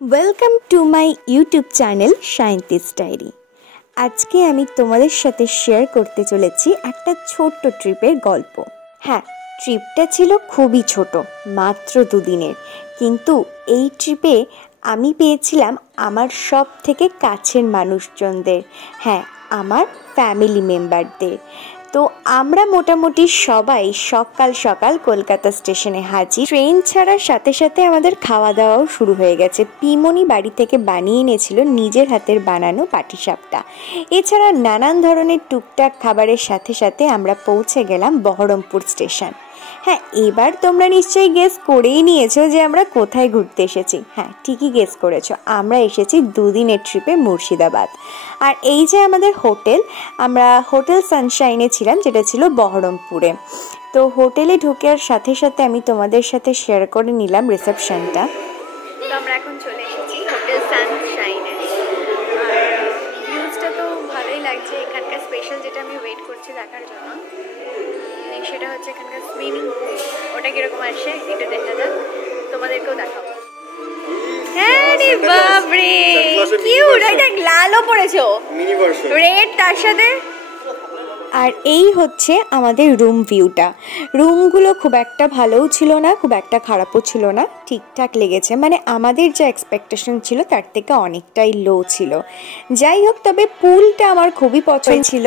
Welcome to my YouTube channel Shainti's diary. আজকে আমি তোমাদের সাথে শেয়ার করতে চলেছি একটা ছোট্ট ট্রিপের গল্প। হ্যাঁ, ট্রিপটা ছিল খুবই ছোট, মাত্র 2 দিনের, কিন্তু এই ট্রিপে আমি পেয়েছিলাম আমার সব থেকে কাছের মানুষজনদের, হ্যাঁ আমার ফ্যামিলি মেম্বারদের। তো আমরা মোটামুটি সবাই সকাল সকাল কলকাতা স্টেশনে হাজির। ট্রেন ছাড়ার সাথে সাথে আমাদের খাওয়া দাওয়াও শুরু হয়ে গেছে। পিমনি বাড়ি থেকে বানিয়ে এনেছিল নিজের হাতের বানানো পাটিসাপটা। এছাড়া নানান ধরনের টুকটাক খাবারের সাথে সাথে আমরা পৌঁছে গেলাম বহরমপুর স্টেশন। হ্যাঁ, এবার তোমরা নিশ্চয়ই গেস করেই নিয়েছো যে আমরা কোথায় ঘুরতে এসেছি। হ্যাঁ, ঠিকই গেস করেছো, আমরা এসেছি 2 দিনের ট্রিপে মুর্শিদাবাদ। আর এই যে আমাদের হোটেল, আমরা হোটেল সানশাইনে ছিলাম, যেটা ছিল বহরমপুরে। তো হোটেলে ঢোকার সাথে সাথে আমি তোমাদের সাথে শেয়ার করে নিলাম রিসেপশনটা। তো আমরা এখন চলে এসেছি হোটেল সানশাইনে। ভিউজটা তো ভালোই লাগছে। এখানকার স্পেশাল যেটা আমি ওয়েট করছি দেখার জন্য, সেটা হচ্ছে এখানকার সুইমিং পুল। ওটা কিরকম আসে এটা দেখা যাক, তোমাদেরকেও দেখাবো। হ্যাঁ রে বাপরে, কিউট! এটা লালও পড়েছো, মিনি ভার্সন রেড তার সাথে। আর এই হচ্ছে আমাদের রুম ভিউটা। রুমগুলো খুব একটা ভালোও ছিল না, খুব একটা খারাপও ছিল না, ঠিকঠাক লেগেছে। মানে আমাদের যা এক্সপেকটেশন ছিল তার থেকে অনেকটাই লো ছিল। যাই হোক, তবে পুলটা আমার খুবই পছন্দ ছিল।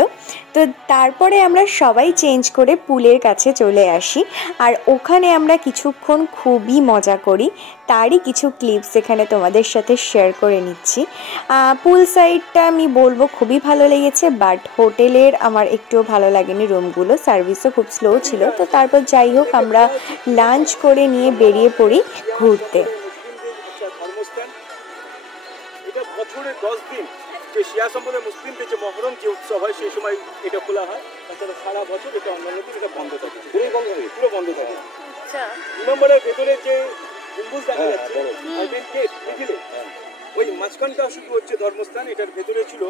তো তারপরে আমরা সবাই চেঞ্জ করে পুলের কাছে চলে আসি, আর ওখানে আমরা কিছুক্ষণ খুবই মজা করি। তারই কিছু ক্লিপস এখানে তোমাদের সাথে শেয়ার করে নিচ্ছি। পুল সাইডটা আমি বলবো খুবই ভালো লেগেছে, বাট হোটেলের আমার একটুও ভালো লাগেনি। রুমগুলো সার্ভিসও খুব স্লো ছিল। তো তারপর যাই হোক, আমরা লাঞ্চ করে নিয়ে বেরিয়ে পড়ি ঘুরতে। বছরের 10 দিন যে শিয়া সম্প্রদায় মুসলিমদের যে মহরম যে উৎসব হয় সেই সময় এটা খোলা হয়। তাছাড়া সারা বছর এটা অন্যান্য দিন এটা বন্ধ থাকে, পুরো বন্ধ থাকে। নম্বরের ভেতরে যে গম্বুজ দেখা যাচ্ছে ওই মাঝখানটা শুধু হচ্ছে ধর্মস্থান। এটার ভেতরে ছিল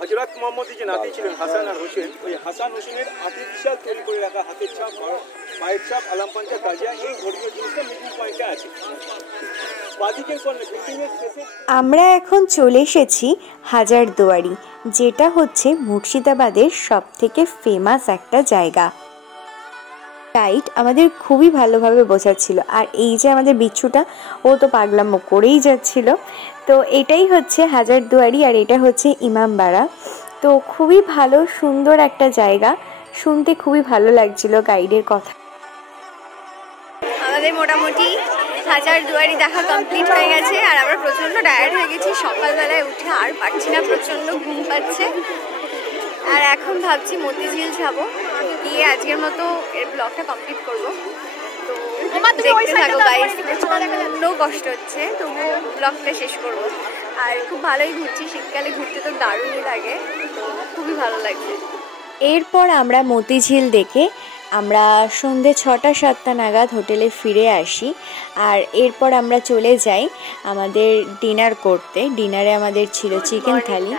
হযরত মুহাম্মদের যে নাতি ছিলেন হাসান আর হোসেন, ওই হাসান হোসেনের আর্টিফিশিয়াল তৈরি করে রাখা হাতের ছাপ, পায়ের ছাপ, আলাম পাঞ্জা, তাজিয়া, এই ধর্মীয় জিনিসটা মিডিল পয়েন্টে আছে। আমরা এখন চলে এসেছি হাজারদুয়ারি, যেটা হচ্ছে মুর্শিদাবাদের সব থেকে ফেমাস একটা জায়গা। গাইড আমাদের খুবই ভালোভাবে বোঝাচ্ছিল। আর এই যে আমাদের বিচ্ছুটা, ও তো পাগলামো করেই যাচ্ছিল। তো এটাই হচ্ছে হাজারদুয়ারি, আর এটা হচ্ছে ইমামবাড়া। তো খুবই ভালো সুন্দর একটা জায়গা, শুনতে খুবই ভালো লাগছিল গাইডের কথা। আমাদের মোটামুটি হাজারদুয়ারি দেখা কমপ্লিট হয়ে গেছে, আর আমরা প্রচণ্ড টায়ার্ড হয়ে গেছি। সকালবেলায় উঠে আর পারছি না, প্রচণ্ড ঘুম পাচ্ছে। আর এখন ভাবছি মতিঝিল যাবো, গিয়ে আজকের মতো এর ব্লগটা কমপ্লিট করবো। তো দেখতে থাকো গাইস, প্রচণ্ড কষ্ট হচ্ছে, তবুও ব্লগটা শেষ করবো। আর খুব ভালোই ঘুরছি, শীতকালে ঘুরতে তো দারুণই লাগে, তো খুবই ভালো লাগছে। এরপর আমরা মতিঝিল দেখে আমরা সন্ধ্যে 6টা-7টা নাগাদ হোটেলে ফিরে আসি। আর এরপর আমরা চলে যাই আমাদের ডিনার করতে। ডিনারে আমাদের ছিল চিকেন থালি।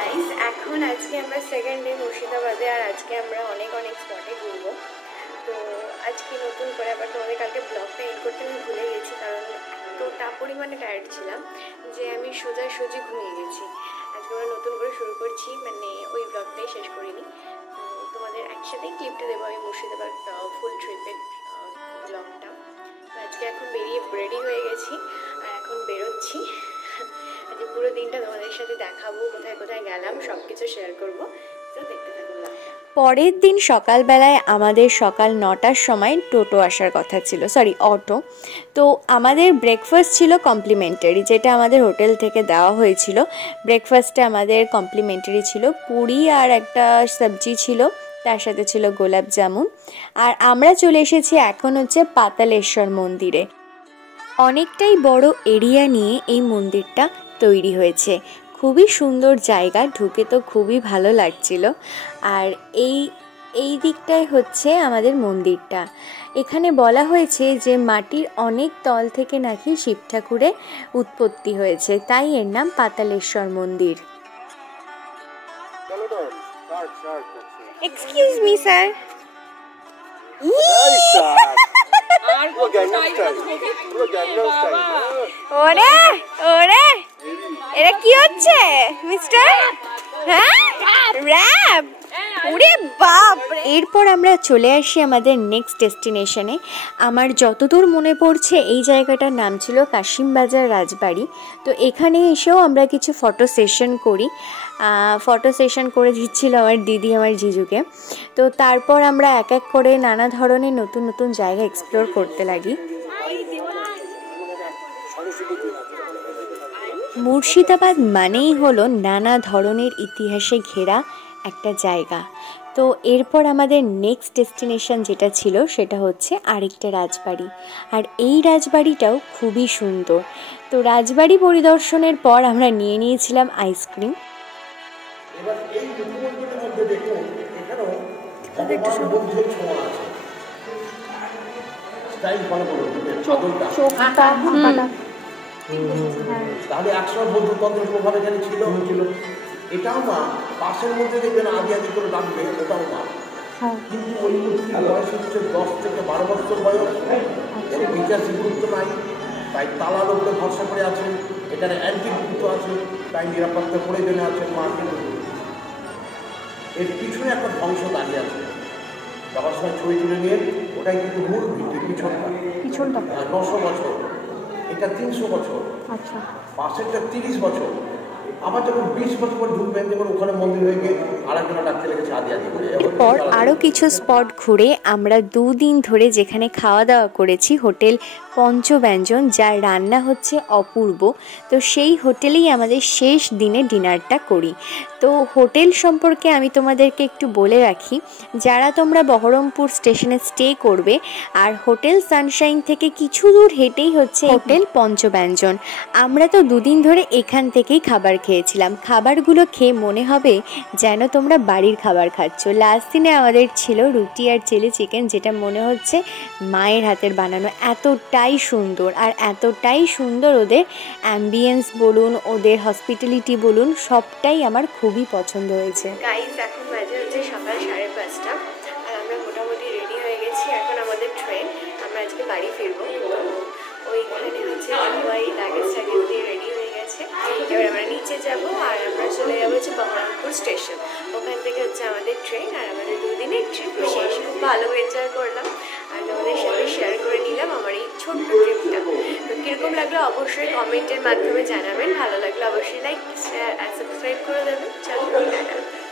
এখন আজকে আমরা সেকেন্ড ডে মুর্শিদাবাদে, আর আজকে আমরা অনেক স্পটে ঘুরবো। তো আজকে নতুন করে আবার তোমাদের কালকে ব্লগটা এড করতে আমি ভুলে গেছি, কারণ এতটা পরিমাণে টায়ার্ড ছিলাম যে আমি সোজাসুজি ঘুমিয়ে গেছি। আজকে আমরা নতুন করে শুরু করছি, মানে ওই ব্লগটাই শেষ করিনি। তোমাদের একসাথেই ক্লিপটা দেবো আমি মুর্শিদাবাদ ফুল ট্রিপের ব্লগটা। তো আজকে এখন বেরিয়ে রেডি হয়ে গেছি, আর এখন বেরোচ্ছি। আজকে পুরো দিনটা তোমাদের সাথে দেখাবো, কোথায় কোথায় গেলাম সব কিছু শেয়ার করবো। তো দেখতে থাকো। পরের দিন সকালবেলায় আমাদের সকাল 9টার সময় টোটো আসার কথা ছিল, সরি অটো। তো আমাদের ব্রেকফাস্ট ছিল কমপ্লিমেন্টারি, যেটা আমাদের হোটেল থেকে দেওয়া হয়েছিল। ব্রেকফাস্টে আমাদের কমপ্লিমেন্টারি ছিল পুরি আর একটা সবজি ছিল, তার সাথে ছিল গোলাপ জামুন। আর আমরা চলে এসেছি এখন হচ্ছে পাতালেশ্বর মন্দিরে। অনেকটাই বড় এরিয়া নিয়ে এই মন্দিরটা তৈরি হয়েছে। খুবই সুন্দর জায়গা, ঢুকে তো খুবই ভালো লাগছিল। আর এই দিকটাই হচ্ছে আমাদের মন্দিরটা। এখানে বলা হয়েছে যে মাটির অনেক তল থেকে নাকি শিব ঠাকুরের উৎপত্তি হয়েছে, তাই এর নাম পাতালেশ্বর মন্দির। Excuse me sir. ওরে ওরে হচ্ছে মিস্টার? হ্যাঁ, র‍্যাপ। ওরে বাপ! এরপর আমরা চলে আসি আমাদের নেক্সট ডেস্টিনেশনে। আমার যতদূর মনে পড়ছে এই জায়গাটার নাম ছিল কাশিমবাজার রাজবাড়ি। তো এখানে এসেও আমরা কিছু ফটো সেশন করি। ফটো সেশন করে দিচ্ছিল আমার দিদি আমার জিজুকে। তো তারপর আমরা এক এক করে নানা ধরনের নতুন নতুন জায়গা এক্সপ্লোর করতে লাগি। মুর্শিদাবাদ মানেই হলো নানা ধরনের ইতিহাসে ঘেরা একটা জায়গা। তো এরপর আমাদের নেক্সট ডেস্টিনেশন যেটা ছিল সেটা হচ্ছে আরেকটা রাজবাড়ি, আর এই রাজবাড়িটাও খুবই সুন্দর। তো রাজবাড়ি পরিদর্শনের পর আমরা নিয়ে নিয়েছিলাম আইসক্রিম। তাহলে একসময় বৌদ্ধতন্ত্রের প্রভাব এখানে ছিল। এটাও মা, পাশের মধ্যে দেখবেন আদি আদি করে ডাকবে, ওটাও মা। কিন্তু ওই মূর্তির বয়স হচ্ছে 10 থেকে 12 বছর বয়স, ঐতিহাসিক গুরুত্ব নাই, তাই তালার উপরে ভরসা করে আছেন। এখানে অ্যান্টিক গুরুত্ব আছে, তাই নিরাপত্তা করে জেনে আছেন মা। এর পিছনে একটা ধ্বংস দাঁড়িয়ে আছে, যাওয়ার সময় ছবি তুলে নিয়ে, ওটাই কিন্তু মূল ভিত্তি। পিছনটা 900 বছর, এটা 300 বছর, আচ্ছা, পাশেরটা 30 বছর। আবার যখন 20 বছর পর ঢুকবেন দেখুন ওখানে মন্দির হয়ে গিয়ে আরেকজন ডাকতে লেগেছে আদি আদি করে। এরপর আরও কিছু স্পট ঘুরে আমরা 2 দিন ধরে যেখানে খাওয়া দাওয়া করেছি হোটেল পঞ্চব্যঞ্জন, যার রান্না হচ্ছে অপূর্ব। তো সেই হোটেলেই আমাদের শেষ দিনে ডিনারটা করি। তো হোটেল সম্পর্কে আমি তোমাদেরকে একটু বলে রাখি, যারা তোমরা বহরমপুর স্টেশনে স্টে করবে আর হোটেল সানশাইন থেকে কিছু দূর হেঁটেই হচ্ছে হোটেল পঞ্চব্যঞ্জন। আমরা তো 2 দিন ধরে এখান থেকেই খাবার খেয়েছিলাম। খাবারগুলো খেয়ে মনে হবে যেন তোমরা বাড়ির খাবার খাচ্ছ। লাস্ট দিনে আমাদের ছিল রুটি আর চিলি চিকেন, যেটা মনে হচ্ছে মায়ের হাতের বানানো। এতটাই সুন্দর, আর এতটাই সুন্দর ওদের অ্যাম্বিয়েন্স বলুন, ওদের হসপিটালিটি বলুন, সবটাই আমার খুবই পছন্দ হয়েছে। গাইস, এখন বাজে হচ্ছে সকাল 5:30, আর আমরা মোটামুটি রেডি হয়ে গেছি। এখন আমাদের ট্রেন, আমরা আজকে বাড়ি ফিরবো। তো ওইখানে হচ্ছে সবাই লাগেজ টাগেজ দিয়ে রেডি হয়ে গেছে। এবার আমরা নিচে যাব আর আমরা চলে যাবো হচ্ছে বহরমপুর স্টেশন। ওখান থেকে হচ্ছে আমাদের ট্রেন, আর আমাদের 2 দিনের ট্রিপ শেষ। খুব ভালো এনজয় করলাম আর তোমাদের সাথে শেয়ার করে নিলাম আমার এই ছোট্ট ট্রিপটা। তো কীরকম লাগলো অবশ্যই কমেন্টের মাধ্যমে জানাবেন। ভালো লাগলো অবশ্যই লাইক, শেয়ার আর সাবস্ক্রাইব করে দেবেন। চলো।